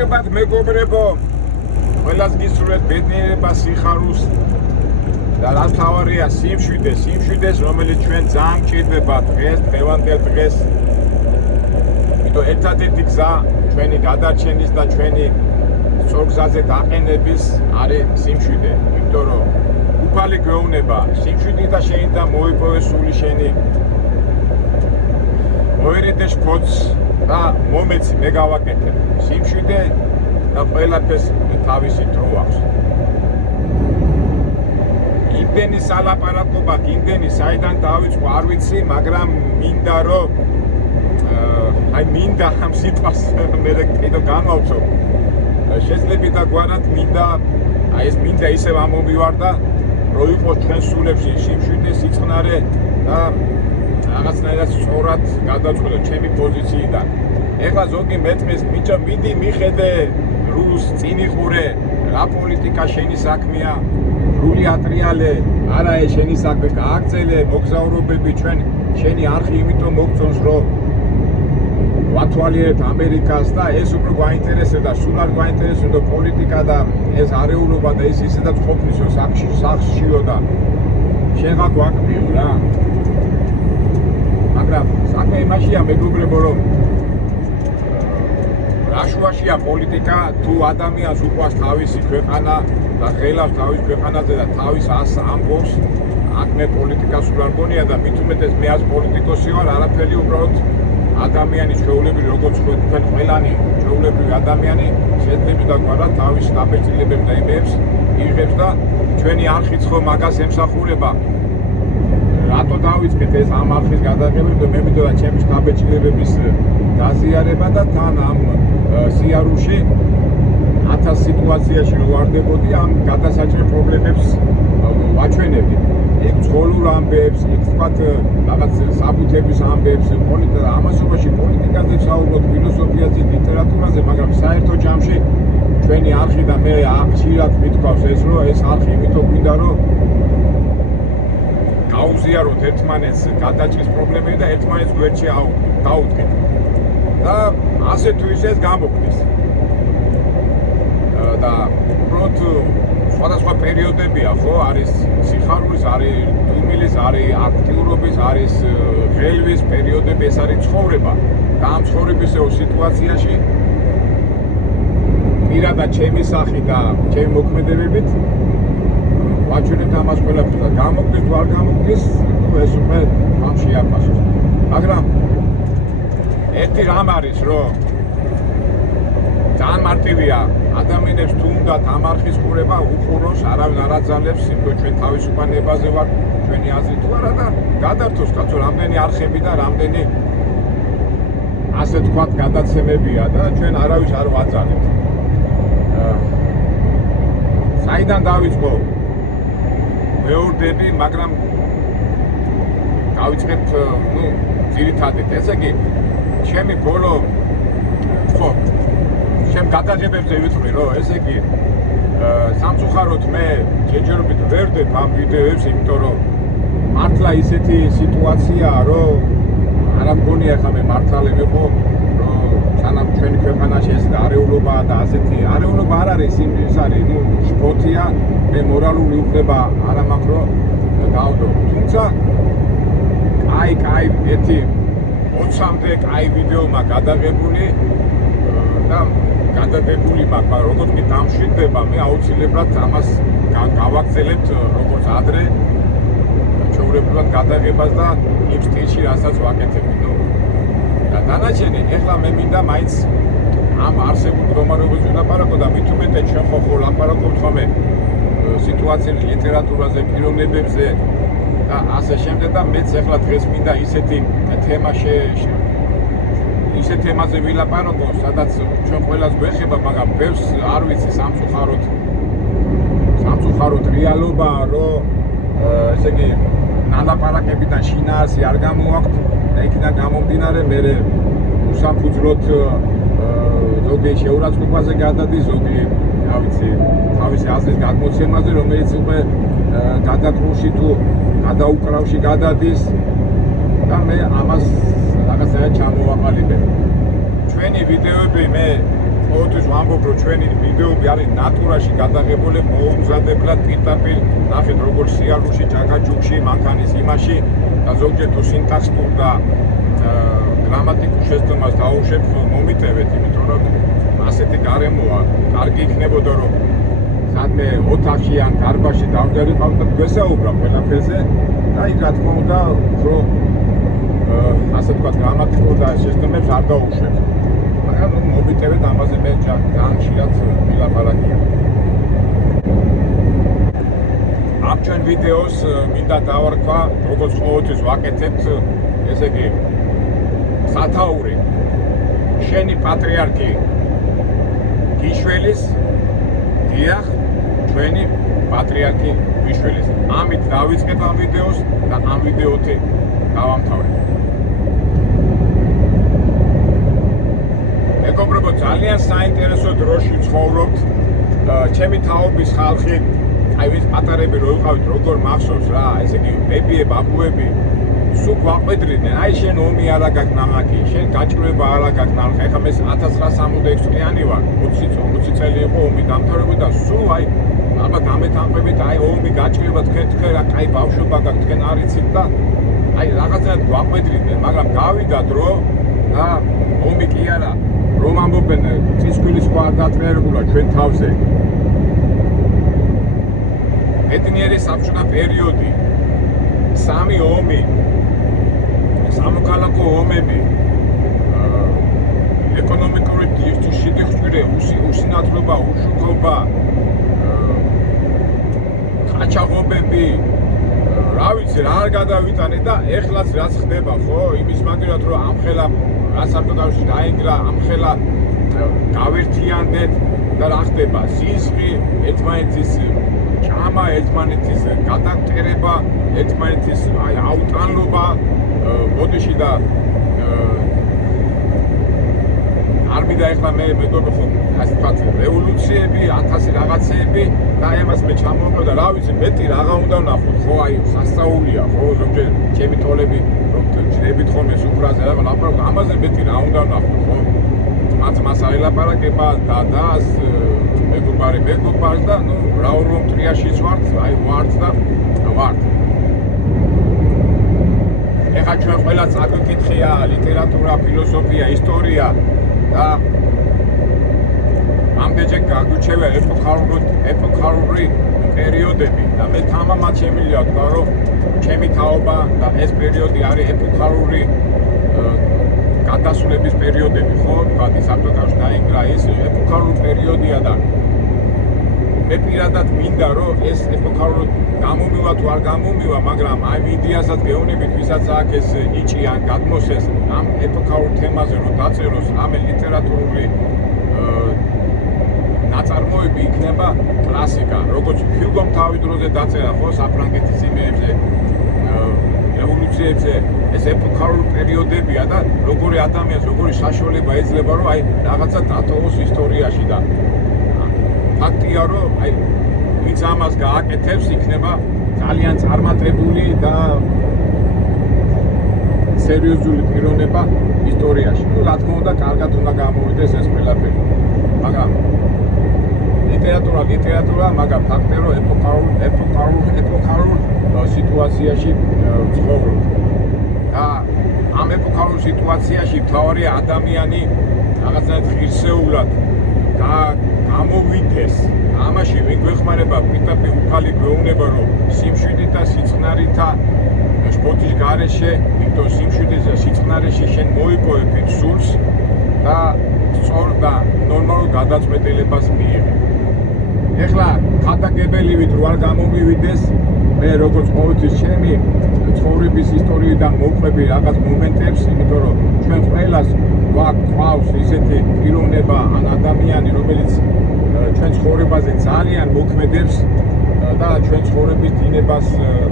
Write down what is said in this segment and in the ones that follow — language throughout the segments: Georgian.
გესტიკებად მეგობრებო, ყველას გისურვებთ ბედნიერებას, სიხარულს და რაც მთავარია სიმშვიდეს, რომელიც ჩვენ ძალიან მჭირდება დღევანდელ დღეს. იმიტომ ერთადერთი გზა ჩვენი გადარჩენის და ჩვენი სწორ გზაზე დაყენების არის სიმშვიდე. იმიტომ რომ უფალი გვეუბნება, სიმშვიდე და შენი და მოიპოვე სული შენი. მოერიდე შფოთს და მომეცი, მე გავაკეთებ. სიმშვიდე და ყველაფერს თავისი დრო აქვს. იმდენი სალაპარაკობა, იმდენი საიდან დავიწყო არ ვიცი, მაგრამ მინდა რომ მინდა ამ სიტყვას მე კიდევ განვავწო. შეძლებითად გვარად მინდა ეს მინდა ისევ ამომივარდა რომ იყოს ჩვენ სულებში სიმშვიდე, სიწყნარე და რაღაცნაირად სწორად გადაწყვეტო ჩემი პოზიციიდან. ეხლა ზოგი მეტყვის მიჭა მიდი მიხედე რუს წინიყურე რა პოლიტიკა შენი საქმეა რული ატრიალე არა ეს შენი საქმე გააგრძელე მოგზაურობები ჩვენ შენი არხი იმიტომ მოგწონს რომ ვათვალიერებთ ამერიკას და ეს უფრო გვაინტერესებდა სულ არ გვაინტერესებდა პოლიტიკა და ეს არეულობა და ეს ისედაც ყოფნისო სახშიო და შენღა გვაკბიო რა მაგრამ საქმე იმაშია მეგობრებო რომ რაშუაშია პოლიტიკა თუ ადამიანს უყვარს თავისი ქვეყანა და ხელავს თავის ქვეყანაზე და თავის ამბობს აქ მე პოლიტიკას სულ არ გონია და მით უმეტეს მე ას პოლიტიკოსი ვარ არაფერი უბრალოდ ადამიანი ჩვეულებრივი როგორც თქვენ ყველანი ჩვეულებრივი ადამიანი შეძლებითად გვარა თავის დაბეჭდილებებს და იმებს იღებს და ჩვენი არხიც ხო მაგას ემსახურება რატო დავიწყეთ ეს ამ არხის გადაღება და მე მინდოდა ჩემი დაბეჭდილებების გაზიარება და თან ამ სიარულში 1000 სიტუაციაში რო ვარდებოდი ამ გადასაჭრელ პრობლემებს ვაჩვენებდი იქ ცხოვრულ ამბებს, იქ თქვათ რაღაც საბუთების ამბებს, ამასობაში პოლიტიკაზე ვსაუბრობ, ფილოსოფიაზე, ლიტერატურაზე, მაგრამ საერთო ჯამში ჩვენი არხი და მე ხშირად მithქვავს ეს რომ ეს არხი იმიტომ გვინდა რომ გაუზიაროთ ერთმანეთს გადაჭრის პრობლემები და ერთმანეთს გვერდში დაუდგეთ. და ასე თუ ისე გამოგვდის. და უბრალოდ სხვადასხვა პერიოდებია ხო არის სიხარულის არის დუმილის არის აქტიურობის არის ღელვის პერიოდები ეს არის ცხოვრება და ამ ცხოვრებისეულ სიტუაციაში პირადად ჩემი სახით და ჩემი მოქმედებებით ვაჩვენებ ამას ყველაფერს და გამოგდის თუ არ გამოგდის ეს უკვე ამ შეაფასოს მაგრამ ერთი რამ არის რომ ძალიან მარტივია ადამიანებს თუ უნდათ ამ არხის ყურება უყუროს არავინ არ აძალებს იმიტომ ჩვენ თავისუფლებაზე ვარ ჩვენი აზრი თუ არა და გადართოს კაცო რამდენი არხები და რამდენი ასე თქვათ გადაცემებია და ჩვენ არავის არ ვაძალებთ საიდან დავიწყო მეორდები მაგრამ დავიწყეთ ძირითადად ესე იგი ჩემი ბოლო ხო ჩემ გადაღებებზე ვიწვი რომ ესე იგი სამწუხაროდ მე ჯერჯერობით ვერ ვდებ ამ ვიდეოებს იმიტომ რომ მართლა ისეთი სიტუაციაა რომ არ მგონია ხა მე მართალი ვიყო რომ სანამ ჩვენი ქვეყანაში ეს არეულობაა და ასეთი არეულობა არ არის ის არის შფოთია მე მორალური უფლება არ მაქვს რომ გავდო თუმცა კაი ერთი 20-მდე კაი ვიდეო მაქვს გადაღებული და გადაგებული მაგრამ როგორც კი დამშვიდდება მე აუცილებლად ამას გავაგრძელებთ როგორც ადრე ჩვეულებრივად გადაღებას და იმ სტილში რასაც ვაკეთებდი და დანარჩენი ეხლა მე მინდა მაინც ამ არსებულ მდგომარეობაზე ვილაპარაკო და მით უმეტეს ჩვენ ხო ლაპარაკობთ ხოლმე სიტუაციებზე ლიტერატურაზე პიროვნებებზე და ასე შემდეგ და მეც ეხლა დღეს მინდა ისეთი თემა ისეთ თემაზე ვილაპარაკო, სადაც ჩვენ ყველას გვეხება, მაგრამ ბევრს არ ვიცი სამწუხაროდ რეალობა, რომ ესე იგი ნალაპარაკებიდან შინაარსი არ გამოვაქვთ და იქიდან გამომდინარე მე უსაფუძვლოდ ზოგი შეურაცხყოფაზე გადადის, ზოგი რა ვიცი, თავისი აზრის გადმოცემაზე, რომელიც უკვე გადაკრუში თუ გადაუკრავში გადადის და მე ამას რაღაცაა ჩამოვაყალიბებ. ჩვენი ვიდეოები მე ყოველთვის ვამბობ, რომ ჩვენი ვიდეოები არის ნატურაში გადაღებული, მოუმზადებლად პირდაპირ ნახეთ, როგორ სიარულში, ჭაკაჭუქში, მანქანის იმაში და ზოგჯერ თუ სინტაქსტურ და გრამატიკულ შესწავლას დაუშვებ, მომიტევეთ, იმიტომ რომ ასეთი გარემოა, კარგი იქნებოდა, რომ სადმე ოთახში ან დარბაზში დავდარიყავ და გვესაუბრა ყველაფერზე და იქ რა თქმა უნდა, რომ ასე თქვა გრამატიკულ და შესწავლებს არ დაუშვებ. მაგრამ მომიტევეთ ამაზე მე ძალიან ხშირად ვილაპარაკია. ამ ჩვენ ვიდეოს მინდა დავარქვა, როგორც ყოველთვის ვაკეთებთ, ესე იგი სათაური შენი პატრიარქი გიშველის დიახ ჩვენი პატრიარქი გიშველის. ამით დავიწყებ ამ ვიდეოს და ამ ვიდეოთი დავამთავრებ. მეგობრებო, ძალიან საინტერესო დროში ცხოვრობთ. ჩემი თაობის ხალხი, აი ვის პატარები რო ვიყავით, როგორ მახსოვს რა, ესე იგი ბებიები, აბუები სულ გვაყვედრიდნენ, აი შენ ომი არა გაქვს ნამაკი, შენ გაჭრება არა გაქვს ნალხა, ეხლა მე 1966 წლიანი ვარ, 20 წელი იყო ომი დამთავრებული და სულ აი ალბათ ამეთანხმებით, აი ომი გაჭრება თქვენ რა კაი ბავშვობა გაქვს, თქვენ არ იცით და აი რაღაცნაირად გვაყვედრიდნენ, მაგრამ გავიდა დრო და ომი კი არა, რომ ამბობენ წისქვილის სხვა არ დატრიალებულა ჩვენ თავზე. ბედნიერი საბჭოთა პერიოდი, სამი ომი, სამოქალაქო ომები, ეკონომიკური შიდიხჭვირე, უსინათლობა, უშუქობა, ყაჩაღობები, რა ვიცი, რა არ გადავიტანე და ეხლაც რაც ხდება, ხო, იმის მაგერად რომ ამხელა რასამტკიცი დაინგრა, ამხელა გავერთიანდეთ და რა ხდება, სიზღი, ერთმანეთის ჭამა, ერთმანეთის გადამტერება, ერთმანეთის აი აუტანლობა, ბოდიში და არ მინდა ეხლა მე მეგობრებო ხო ასე თქვა რევოლუციები, 1000 რაღაცეები და ამას მე ჩამოვყო და რა ვიცი, მეტი რაღა უნდა ვნახოთ, ხო, აი სასწაულია, ხო, ზოგჯერ ჩემი ტოლები რომ ჯდებით ხოლმე სუფრაზე და ლაპარაკობ, ამაზე მეტი რა უნდა ვნახოთ, ხო? მას აილაპარაკება დადას, მეგობარს და ნუ რა რომ ტრიაშიც ვართ, აი ვართ და ვართ. ეხლა ჩვენ ყველა წაგვიკითხია ლიტერატურა, ფილოსოფია, ისტორია და ამდენჯერ გაგვიჩევია ეპოქალური პერიოდები და მე თამამად შემიძლია ვთქვა, რომ ჩემი თაობა და ეს პერიოდი არის ეპოქალური გადასვლების პერიოდები, ხო? თქვა საბჭოთა დაინგრა ის ეპოქალური პერიოდია და მე პირადად მინდა რომ ეს ეპოქალური გამომივა თუ არ გამომივა, მაგრამ აი მიდიასაც გეუბნებით, ვისაც აქვს ეს ნიჭი ან გადმოსეს ამ ეპოქალურ თემაზე რომ დაწეროს ამ ლიტერატურული ნაწარმოები იქნება კლასიკა, როგორც ჰიუგომ თავი დროზე დაწერა, ხო, საფრანგეთის იმეებზე, რევოლუციებზე, ეს ეპოქალურ პერიოდებია და როგორი ადამიანს, როგორი საშუალება ეძლება, რომ აი რაღაცა დატოვოს ისტორიაში და ფაქტია, რომ აი ვინც ამას გააკეთებს, იქნება ძალიან წარმატებული და სერიოზული პიროვნება ისტორიაში. ნუ რა თქმა უნდა, კარგად უნდა გამოვიდეს ეს ყველაფერი. მაგრამ ლიტერატურა, მაგრამ ფაქტია, რომ ეპოქალურ სიტუაციაში ცხოვრობ. და ამ ეპოქალურ სიტუაციაში მთავარია ადამიანი რაღაცნაირად ღირსეულად და გამოვიდეს. ამაში ვინ გვეხმარება პირდაპირ უფალი გვეუბნება, რომ სიმშვიდით და სიწყნარითა სპორტის გარეშე, იმიტომ სიმშვიდის და სიწყნარეში შენ მოიპოვებ სულს და სწორ და ნორმალურ გადაწყვეტილებას მიიღებ. ეხლა ხადაგებელივით რო არ გამომივიდეს, მე როგორც ყოველთვის ჩემი ცხოვრების ისტორიიდან მოვყვები რაღაც მომენტებს, იმიტომ რომ ჩვენ ყველას გვაქვს ისეთი პიროვნება ან ადამიანი, რომელიც ჩვენ ცხოვრებაზე ძალიან მოქმედებს და ჩვენ ცხოვრების დინებას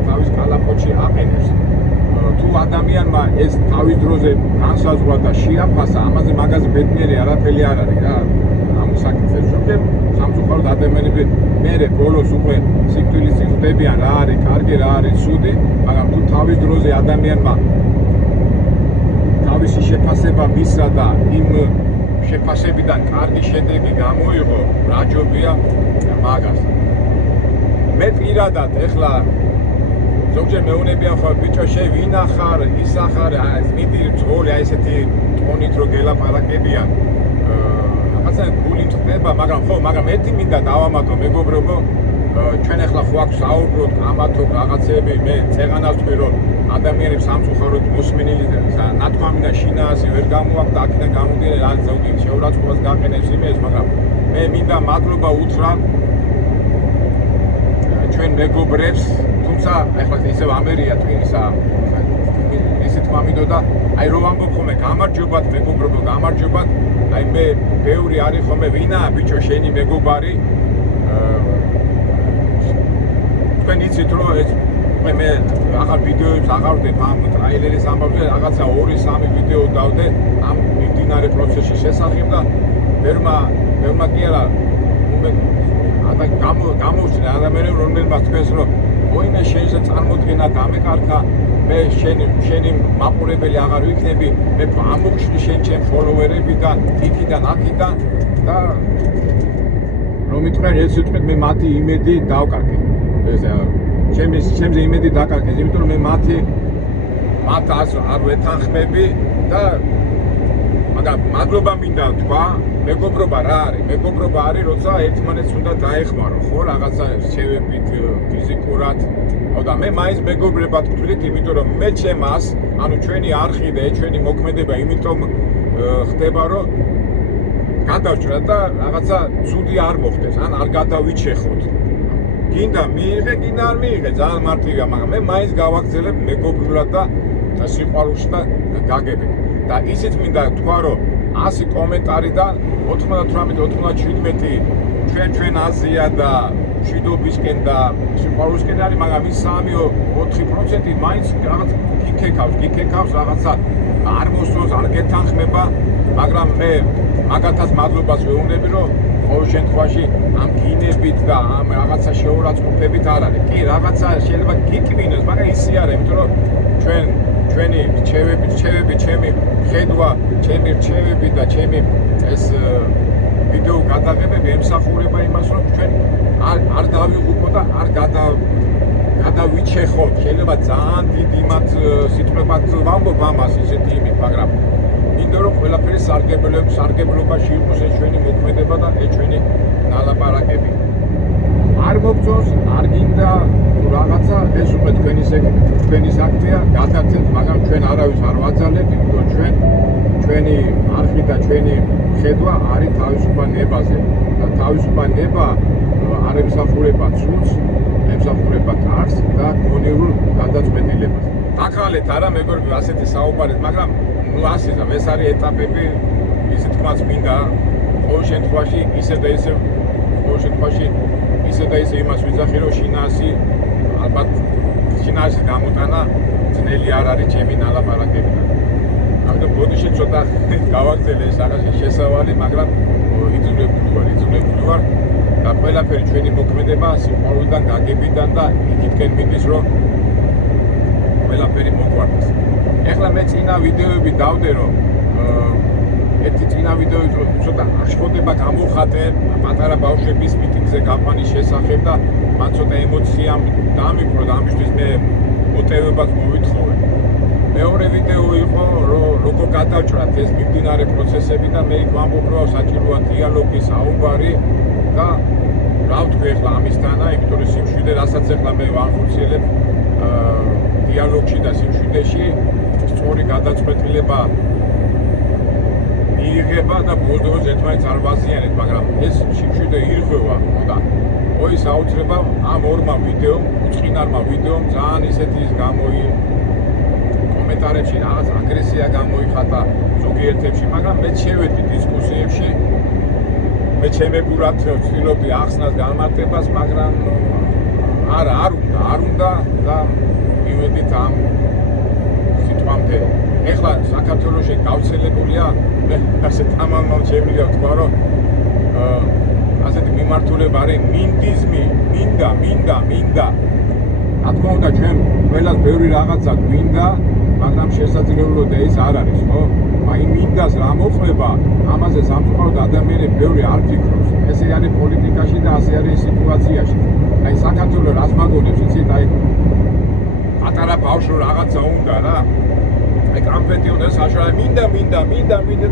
თავის კალაპოტში აყენებს. თუ ადამიანმა ეს თავის დროზე განსაზღვრა და შეაფასა, ამაზე მაგაზე ბედნიერი არაფერი არ არის რა. ამ საკითხებს ზოგჯერ სამწუხაროდ ადამიანები მერე ბოლოს უკვე სიკვდილის იღებიან, რა არის კარგი, რა არის ცუდი, მაგრამ თუ თავის დროზე ადამიანმა თავისი შეფასება მისცა და იმ შეფასებიდან კარგი შედეგი გამოიღო, რაჯობია მაგას. მე პირადად ეხლა ზოგჯერ მეუბნებიან ხო ბიჭო შევინა ხარ, ისა ხარ, მიდი ძღოლი აი ესეთი ტონით რო გელაპარაკებიან. რაღაცა გული მწყდება, მაგრამ ერთი მინდა დავამატო მეგობრებო, ჩვენ ახლა ხო აქვს საუბრობთ ამათო რაღაცები, მე წეღანას თქვი რომ ადამიანებს სამწუხაროდ მოსმენილი ნათქვამი და შინააზი ვერ გამოაქვს და აქედან გამომდინარე რა ზოგი შეურაცხყოფას გაყენებს იმეს, მაგრამ მე მინდა მადლობა უთხრა ჩვენ მეგობრებს, თუმცა ახლა ისევ ამერია twin-ისა ისეთ მამიდოდა, აი რომ ამბობ ხოლმე გამარჯობათ მეგობრებო, გამარჯობათ, აი მე ბევრი არის ხოლმე ვინა ბიჭო შენი მეგობარი თქვენ იცით რომ ეს მე ახალ ვიდეოებს აღარდებ ამ ტრეილერის ამბავზე, რაღაცა 2-3 ვიდეო დავდე ამ მიმდინარე პროცესის შესახებ და ვერმა კი არა გამოვჩნდა ადამიანები რომელმაც თქვენს რომ მოიმე შეიძლება წარმოდგენა გამეკარგა მე შენი მაყურებელი აღარ ვიქნები მე ამოვშდი შენ ფოლოვერებიდან იქიდან აქიდან და რომ იტყვიან ეს იტყვით მე მათი იმედი დავკარგე ჩემზე იმედი დაკარგეს იმიტომ რომ მე მათ არ ვეთანხმები და მაგრამ მადლობა მინდა თქვა მეგობრობა რა არის მეგობრობა არის როცა ერთმანეთს უნდა დაეხმარო ხო რაღაცა შევებით ფიზიკურად და მე მაინც მეგობრებად ვთვლით იმიტომ რომ მე ჩემას ანუ ჩვენი არხი და ჩვენი მოქმედება იმიტომ ხდება რომ გადავჭრა და რაღაცა ცუდი არ მოხდეს ან არ გადავიჩეხოთ გინდა მიიღე გინდა არ მიიღე ძალიან მარტივია მაგრამ მე მაინც გავაგზელებ მეგობრულად და სიყვარულში და გაგებით და ისიც მინდა თქვა რომ 100 კომენტარიდან 98-97 ჩვენ აზია და მშვიდობისკენ და სიყვარულისკენ არის მაგრამ ის 3-4% მაინც რაღაც გიქეკავს რაღაცა არ მოსწონს არ გეთანხმება მაგრამ მე მაგათაც მადლობას ვეუბნები რომ ყოველ შემთხვევაში ამ გინებით და ამ რაღაცა შეურაცხყოფებით არ არის. კი, რაღაცა შეიძლება გიკბინოს, მაგრამ ისე არა, იმიტომ რომ ჩვენი რჩევები, ჩემი ხედვა, ჩემი რჩევები და ჩემი ეს ვიდეო გადაღებები ემსახურება იმას, რომ ჩვენ არ დავიღუპოთ და არ გადავიჩეხოთ. შეიძლება ძალიან დიდ იმათ სიტყვებად ვამბობ ამას ისეთი იმით, მაგრამ მინდა რომ ყველაფერი სარგებლობაში იყოს ეს ჩვენი მოქმედება და ეს ჩვენი ნალაპარაკები. არ მოგწონს, არ გინდა რაღაცა ეს უკვე თქვენი საქმეა, გადაცეთ, მაგრამ ჩვენ არავის არ ვაძალებთ, იმიტომ ჩვენი არხი და ჩვენი ხედვა არის თავისუფალ ნებაზე. და თავისუფალ ნება არ ემსახურება ცუდს, ემსახურება კარგს და გონივრულ გადაწყვეტილებას. დახალეთ არა მეგობრებო ასეთი საუბარით, მაგრამ ასეა ეს არის ეტაპები ისე თქმაც მინდა ყოველ შემთხვევაში ისე და ისე იმას ვიძახი რომ შინააზი ალბათ შინააზის გამოტანა ძნელი არ არის ჩემი ნალაპარაკებიდან ამიტომ ბოდიში ცოტა გავაგზელე ეს რაღაცის შესავალი მაგრამ იძულებული ვარ და ყველაფერი ჩვენი მოქმედება სიყვარულიდან გაგებიდან და იქითკენ მიდის რომ ყველაფერი მოგვარდეს ეხლა მე წინა ვიდეოები დავდე რომ ერთი წინა ვიდეოით რომ ცოტა აღშფოთება გამოვხატე პატარა ბავშვების მიტინგზე გაყვანის შესახებ და მან ცოტა ემოცია დამიფრო და ამისთვის მე მოტივებას მოვითხოვე მეორე ვიდეო იყო რომ როგორ გადავჭრათ ეს მიმდინარე პროცესები და მე იქ ვამბობ რომ საჭიროა დიალოგი საუბარი და რა ვთქვი ახლა ამისთანა იმიტომ რომ სიმშვიდე რასაც ახლა მე ვახორციელებ დიალოგში და სიმშვიდეში სწორი გადაწყვეტილება მიიღება და ბოლოს ერთმანეთს არ ვაზიანებთ, მაგრამ ეს სიმშვიდე ირღვევა და ოის აუცილებლად ამ ორმა ვიდეომ, უწყინარმა ვიდეომ ძალიან ისეთი ის კომენტარებში რაღაც აგრესია გამოიხატა ზოგიერთებში, მაგრამ მე შევედი დისკუსიებში მე ჩემებურად ვცდილობდი ახსნას განმარტებას, მაგრამ არ უნდა და მივედით ამ სიტყვამდე. ეხლა საქართველოში გავრცელებულია ასეთ ამალ შემიძლია ვთქვა რომ ასეთი მიმართულება არის მინდიზმი, მინდა. რა თქმა უნდა ჩვენ ყველას ბევრი რაღაცა გვინდა მაგრამ შესაძლებლობა ეს არ არის, ხო? აი მინდას რა მოხდება, ამაზე სამწუხაროდ ადამიანები ბევრი არ ფიქრობს. ესე არის პოლიტიკაში და ასე არის სიტუაციაში. აი საქართველოს რას მაგონებს, იცით, აი პატარა ბავშვი რაღაცა უნდა რა. აი კამპეტი უნდა საშუალო მინდა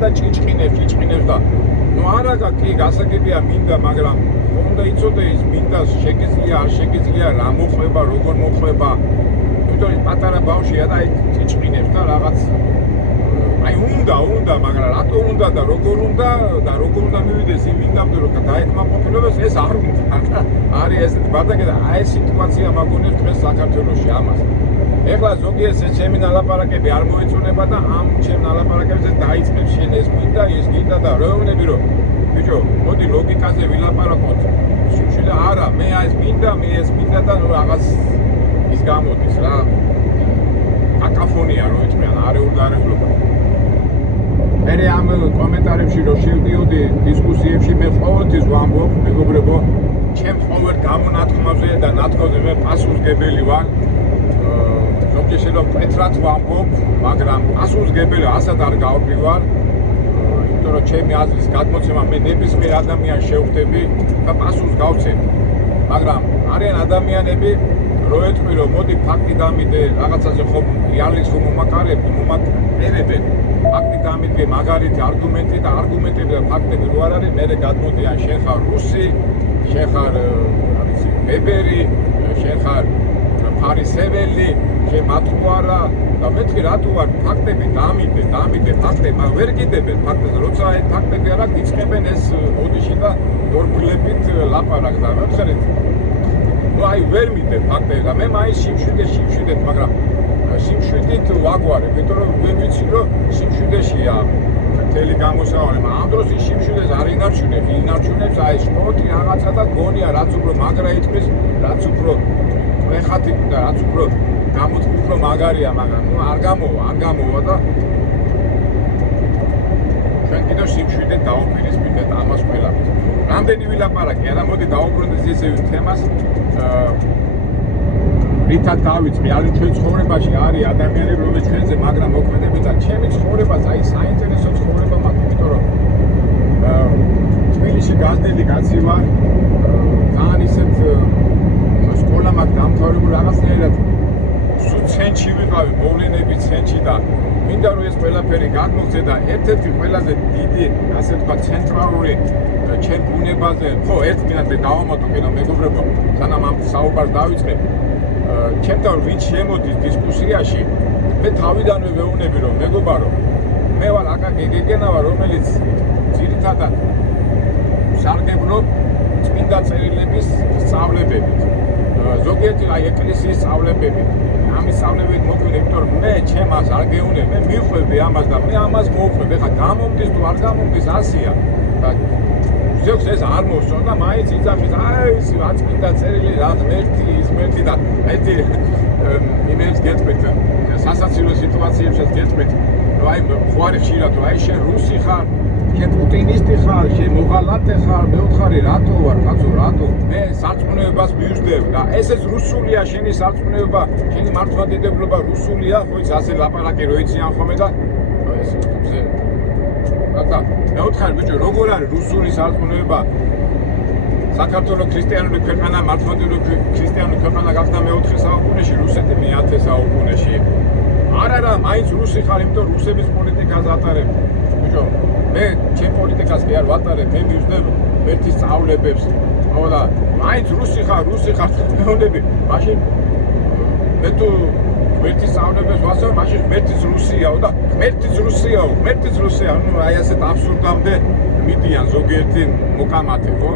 და ჭიჭყინებს და ნუ არა კი გასაგებია მინდა, მაგრამ უნდა იცოდე ის მინდას შეგიძლია არ შეგიძლია რა მოხდება, როგორ მოხდება. თვითონ პატარა ბავშვია და აი ჭიჭყინებს და რაღაც აი უნდა, მაგრამ რატო უნდა და როგორ უნდა მივიდეს იმ მინდამდე რომ დაეკმაყოფილოს ეს არ უნდა. არის ესეთი ბადაკი და აი ეს სიტუაცია მაგონებს დღეს საქართველოში ამას. ეხლა ზოგიერთს ეს ჩემი ნალაპარაკები არ მოეწონება და ამ ჩემ ნალაპარაკებზე დაიწყებს შენ ეს გინდა და რეოვნები რომ ბიჭო, მოდი ლოგიკაზე ვილაპარაკოთ. შუშიდა არა, მე ეს მინდა და რაღაც ის გამოდის რა. კაკაფონია რო ეთქვიან, არეულობა. მე ამ კომენტარებში რო შევდიოდი დისკუსიებში მე ყოველთვის ვამბობ, მეგობრებო, ჩემ ყოველ გამონათქმაზე და ნათქვამზე მე პასუხისმგებელი ვარ. ზოგჯერ შეიძლება პეტრად ვამბობ, მაგრამ პასუხისმგებელი ასად არ გავდივარ. იმიტომ რომ ჩემი აზრის გადმოცემა მე ნებისმიერ ადამიანს შევხვდები და პასუხს გავცემ. მაგრამ არიან ადამიანები რო ეთქვი რომ მოდი ფაქტი დამიდე რაღაცაზე ხომ რეალის ხომ მომაკერებენ. ფაქტი დამიდე მაგარითი არგუმენტი და არგუმენტები და ფაქტები რო არ არის, მე გადმოდიან შენ ხარ რუსი, შენ ხარ რა ვიცი, ბებერი, შენ ხარ ფარისეველი, შენ მათუ არა და მეთქი რატო ვარ ფაქტები დამიდე ფაქტები, მაგრამ ვერ გიდებენ ფაქტებზე, როცა აი ფაქტები არა გიწყებენ ეს ოდიში და დორბლებით ლაპარაკს და მეთხერით ნუ აი ვერ მიდე ფაქტები და მე მაინც სიმშვიდეთ, მაგრამ სიმშვიდით ვაგვარებ, იმიტომ რომ მე ვიცი რომ სიმშვიდეშია მთელი გამოსავალი, მაგრამ ამ დროს ის სიმშვიდეს არ ინარჩუნებს აი სპორტი რაღაცა და გონია რაც უფრო მაგრა იტყვის, რაც უფრო ეხათი და რაც უფრო გამოთქვი მაგარია, მაგრამ ნუ არ გამოვა და ჩვენ კიდევ სიმშვიდეთ დავუპირისპირდეთ ამას ყველაფერს. რამდენი ვილაპარაკე, არა მოდი დავუბრუნდეთ ისევ თემას. რითად დავიწყე, არის ჩვენ ცხოვრებაში არის ადამიანები რომლებიც ჩვენზე მაგრამ მოქმედები და ჩემი ცხოვრებას აი საინტერესო ცხოვრება მაქვს, იმიტომ რომ თბილისში გაზრდილი კაცი ვარ, ძალიან ისეთ სკოლა მაქვს დამთავრებული რაღაცნაირად ცენტში ვიყავი, მოვლენები ცენტში და მინდა რომ ეს ყველაფერი გადმოგცე და ერთ-ერთი ყველაზე დიდი, ასე ვთქვათ, ცენტრალური ჩემ ბუნებაზე, ხო, ერთ მინუტზე დავამატო კიდევ მეგობრებო, სანამ ამ საუბარს დავიწყებ. ჩემთან ვინც შემოდის დისკუსიაში, მე თავიდანვე ვეუბნები რომ მეგობარო, მე ვარ აკაკი გეგენავა, რომელიც ძირითადად სარგებლობ წმინდა წერილების სწავლებებით. ზოგიერთი აი ეკლესიის სწავლებებით. ამის სწავლებით მოგვიყვება, იმიტომ რომ მე ჩემს არ გეუნებ, მე მიხვები ამას და მე ამას მოვხვებ. ეხლა გამომდის თუ არ გამომდის ასია. და ზოგს ეს არ მოსწონს და მაინც იძახის, აი ის რა წმინდა წერილი, რა ღმერთი და ერთი იმებს გეტყვით, სასაცილო სიტუაციებსაც გეტყვით, რომ აი ხوارი ხშირად, რომ აი შენ რუსი ხარ, შენ პუტინისტი ხარ, შენ მოღალატე ხარ, მე ვთხარი რატო ვარ, კაცო რატო? მე სარწმუნოებას მივსდევ და ესეც რუსულია, შენი სარწმუნოება, შენი მართლმადიდებლობა რუსულია, ხო ის ასე ლაპარაკი რო იციან ხოლმე და ეს და მე ვთხარი ბიჭო, როგორ არის რუსული სარწმუნოება? საქართველოს ქრისტიანული ქვეყანა, მართლმადიდებლური ქრისტიანული ქვეყანა გახდა მე-4 საუკუნეში, რუსეთი მე-10 საუკუნეში. არა, მაინც რუსი ხარ, იმიტომ რუსების პოლიტიკას ატარებ. ბიჭო, მე ჩემ პოლიტიკას კი არ ვატარებ, მე მივსდევ ერთი სწავლებებს. ხო და მაინც რუსი ხარ, მეუბნები. მაშინ მე თუ ღმერთის სწავლებებს ვასწავლე, მაშინ ღმერთიც რუსიაო და ღმერთიც რუსია. ნუ აი ასეთ აბსურდამდე მიდიან ზოგიერთი მოკამათე, ხო?